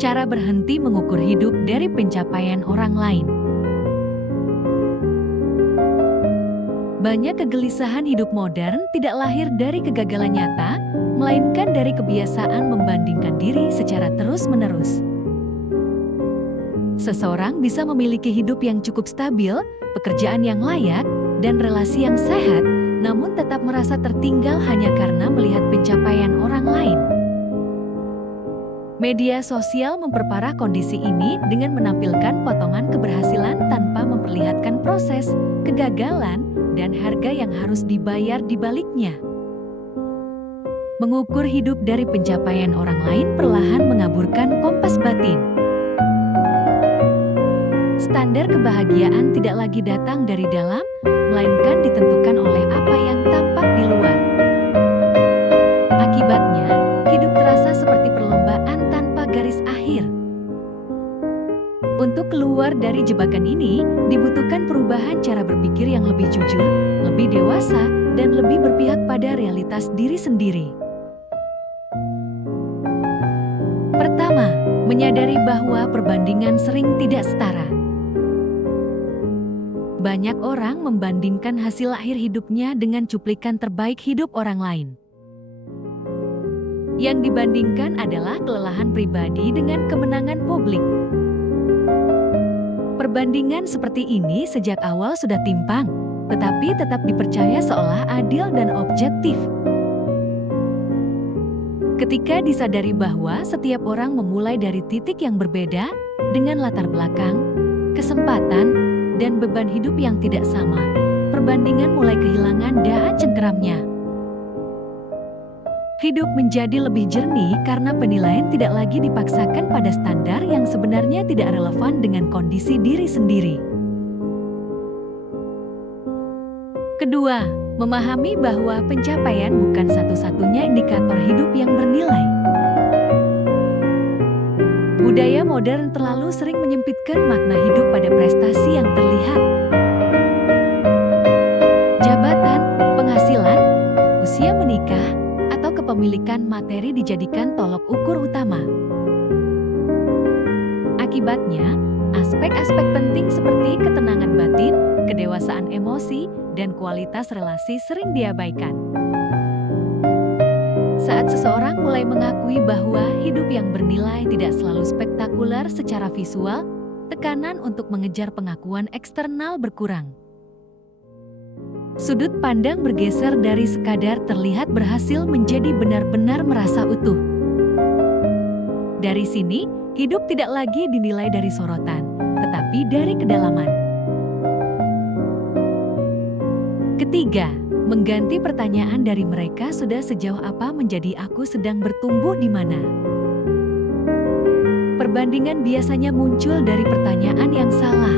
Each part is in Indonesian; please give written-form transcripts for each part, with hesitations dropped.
Cara berhenti mengukur hidup dari pencapaian orang lain. Banyak kegelisahan hidup modern tidak lahir dari kegagalan nyata, melainkan dari kebiasaan membandingkan diri secara terus-menerus. Seseorang bisa memiliki hidup yang cukup stabil, pekerjaan yang layak, dan relasi yang sehat, namun tetap merasa tertinggal hanya karena melihat pencapaian orang lain. Media sosial memperparah kondisi ini dengan menampilkan potongan keberhasilan tanpa memperlihatkan proses, kegagalan, dan harga yang harus dibayar di baliknya. Mengukur hidup dari pencapaian orang lain perlahan mengaburkan kompas batin. Standar kebahagiaan tidak lagi datang dari dalam, melainkan ditentukan oleh apa yang tampak di luar. Akibatnya, hidup terasa seperti perlombaan tanpa garis akhir. Untuk keluar dari jebakan ini, dibutuhkan perubahan cara berpikir yang lebih jujur, lebih dewasa, dan lebih berpihak pada realitas diri sendiri. Pertama, menyadari bahwa perbandingan sering tidak setara. Banyak orang membandingkan hasil akhir hidupnya dengan cuplikan terbaik hidup orang lain. Yang dibandingkan adalah kelelahan pribadi dengan kemenangan publik. Perbandingan seperti ini sejak awal sudah timpang, tetapi tetap dipercaya seolah adil dan objektif. Ketika disadari bahwa setiap orang memulai dari titik yang berbeda, dengan latar belakang, kesempatan, dan beban hidup yang tidak sama, perbandingan mulai kehilangan daya cengkeramnya. Hidup menjadi lebih jernih karena penilaian tidak lagi dipaksakan pada standar yang sebenarnya tidak relevan dengan kondisi diri sendiri. Kedua, memahami bahwa pencapaian bukan satu-satunya indikator hidup yang bernilai. Budaya modern terlalu sering menyempitkan makna hidup pada prestasi yang terlihat. Jabatan, penghasilan, usia menikah, atau kepemilikan materi dijadikan tolok ukur utama. Akibatnya, aspek-aspek penting seperti ketenangan batin, kedewasaan emosi, dan kualitas relasi sering diabaikan. Saat seseorang mulai mengakui bahwa hidup yang bernilai tidak selalu spektakuler secara visual, tekanan untuk mengejar pengakuan eksternal berkurang. Sudut pandang bergeser dari sekadar terlihat berhasil menjadi benar-benar merasa utuh. Dari sini, hidup tidak lagi dinilai dari sorotan, tetapi dari kedalaman. Ketiga, mengganti pertanyaan dari mereka sudah sejauh apa menjadi aku sedang bertumbuh di mana. Perbandingan biasanya muncul dari pertanyaan yang salah.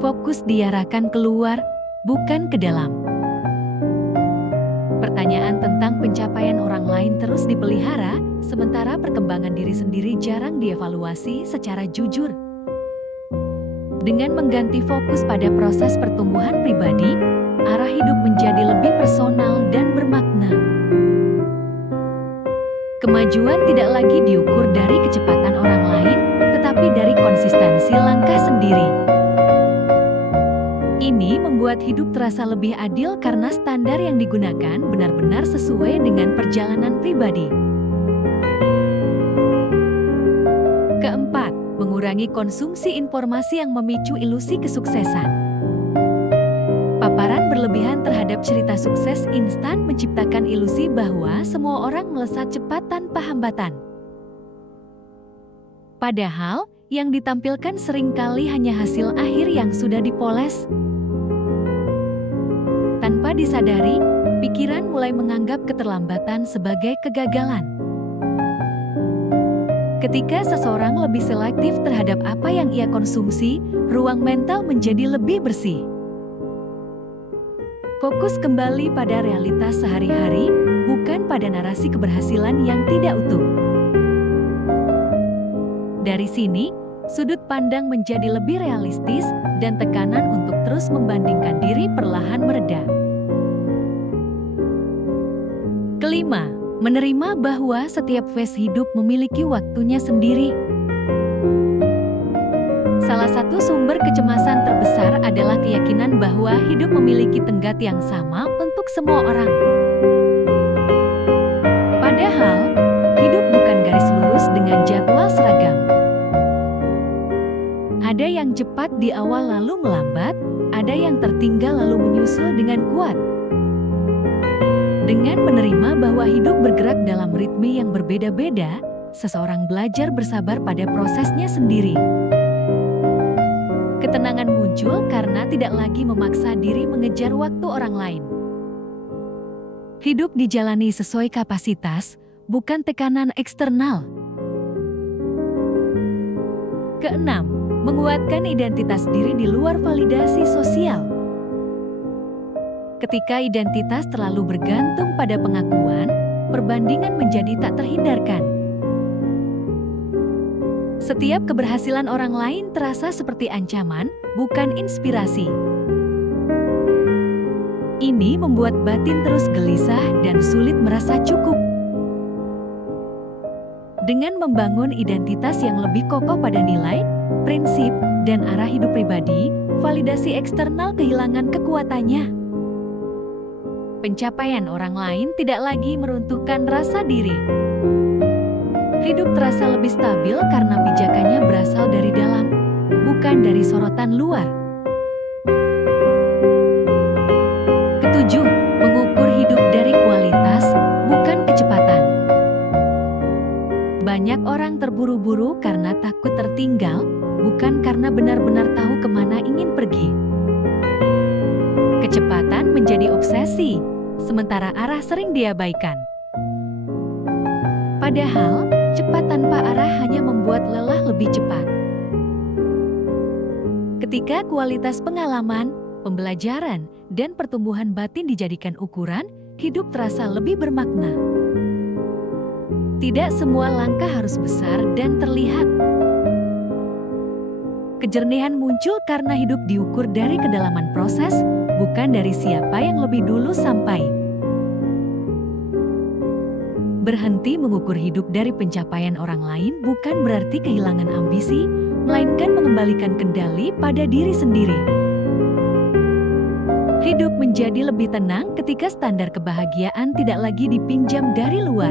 Fokus diarahkan keluar, bukan ke dalam. Pertanyaan tentang pencapaian orang lain terus dipelihara, sementara perkembangan diri sendiri jarang dievaluasi secara jujur. Dengan mengganti fokus pada proses pertumbuhan pribadi, arah hidup menjadi lebih personal dan bermakna. Kemajuan tidak lagi diukur dari kecepatan orang lain, tetapi dari konsistensi langkah sendiri. Ini membuat hidup terasa lebih adil karena standar yang digunakan benar-benar sesuai dengan perjalanan pribadi. Keempat, mengurangi konsumsi informasi yang memicu ilusi kesuksesan. Paparan berlebihan terhadap cerita sukses instan menciptakan ilusi bahwa semua orang melesat cepat tanpa hambatan. Padahal, yang ditampilkan seringkali hanya hasil akhir yang sudah dipoles. Tanpa disadari, pikiran mulai menganggap keterlambatan sebagai kegagalan. Ketika seseorang lebih selektif terhadap apa yang ia konsumsi, ruang mental menjadi lebih bersih. Fokus kembali pada realitas sehari-hari, bukan pada narasi keberhasilan yang tidak utuh. Dari sini, sudut pandang menjadi lebih realistis dan tekanan untuk terus membandingkan diri perlahan mereda. Kelima, Menerima bahwa setiap fase hidup memiliki waktunya sendiri. Salah satu sumber kecemasan terbesar adalah keyakinan bahwa hidup memiliki tenggat yang sama untuk semua orang. Padahal, hidup bukan garis lurus dengan jadwal seragam. Ada yang cepat di awal lalu melambat, ada yang tertinggal lalu menyusul dengan kuat. Dengan menerima bahwa hidup bergerak dalam ritme yang berbeda-beda, seseorang belajar bersabar pada prosesnya sendiri. Ketenangan muncul karena tidak lagi memaksa diri mengejar waktu orang lain. Hidup dijalani sesuai kapasitas, bukan tekanan eksternal. Keenam, menguatkan identitas diri di luar validasi sosial. Ketika identitas terlalu bergantung pada pengakuan, perbandingan menjadi tak terhindarkan. Setiap keberhasilan orang lain terasa seperti ancaman, bukan inspirasi. Ini membuat batin terus gelisah dan sulit merasa cukup. Dengan membangun identitas yang lebih kokoh pada nilai, prinsip, dan arah hidup pribadi, validasi eksternal kehilangan kekuatannya. Pencapaian orang lain tidak lagi meruntuhkan rasa diri. Hidup terasa lebih stabil karena pijakannya berasal dari dalam, bukan dari sorotan luar. Ketujuh, mengukur hidup dari kualitas, bukan kecepatan. Banyak orang terburu-buru karena takut tertinggal, bukan karena benar-benar tahu kemana ingin pergi. Kecepatan menjadi obsesi, sementara arah sering diabaikan. Padahal, cepat tanpa arah hanya membuat lelah lebih cepat. Ketika kualitas pengalaman, pembelajaran, dan pertumbuhan batin dijadikan ukuran, hidup terasa lebih bermakna. Tidak semua langkah harus besar dan terlihat. Kejernihan muncul karena hidup diukur dari kedalaman proses, bukan dari siapa yang lebih dulu sampai. Berhenti mengukur hidup dari pencapaian orang lain bukan berarti kehilangan ambisi, melainkan mengembalikan kendali pada diri sendiri. Hidup menjadi lebih tenang ketika standar kebahagiaan tidak lagi dipinjam dari luar.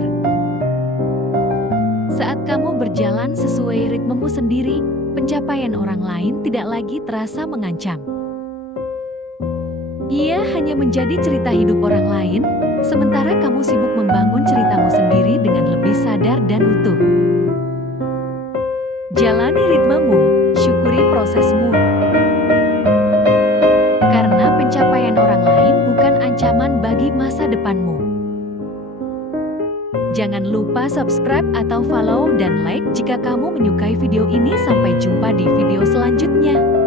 Saat kamu berjalan sesuai ritmemu sendiri, pencapaian orang lain tidak lagi terasa mengancam. Ia hanya menjadi cerita hidup orang lain, sementara kamu sibuk membangun ceritamu sendiri dengan lebih sadar dan utuh. Jalani ritmemu, syukuri prosesmu. Karena pencapaian orang lain bukan ancaman bagi masa depanmu. Jangan lupa subscribe atau follow dan like jika kamu menyukai video ini. Sampai jumpa di video selanjutnya.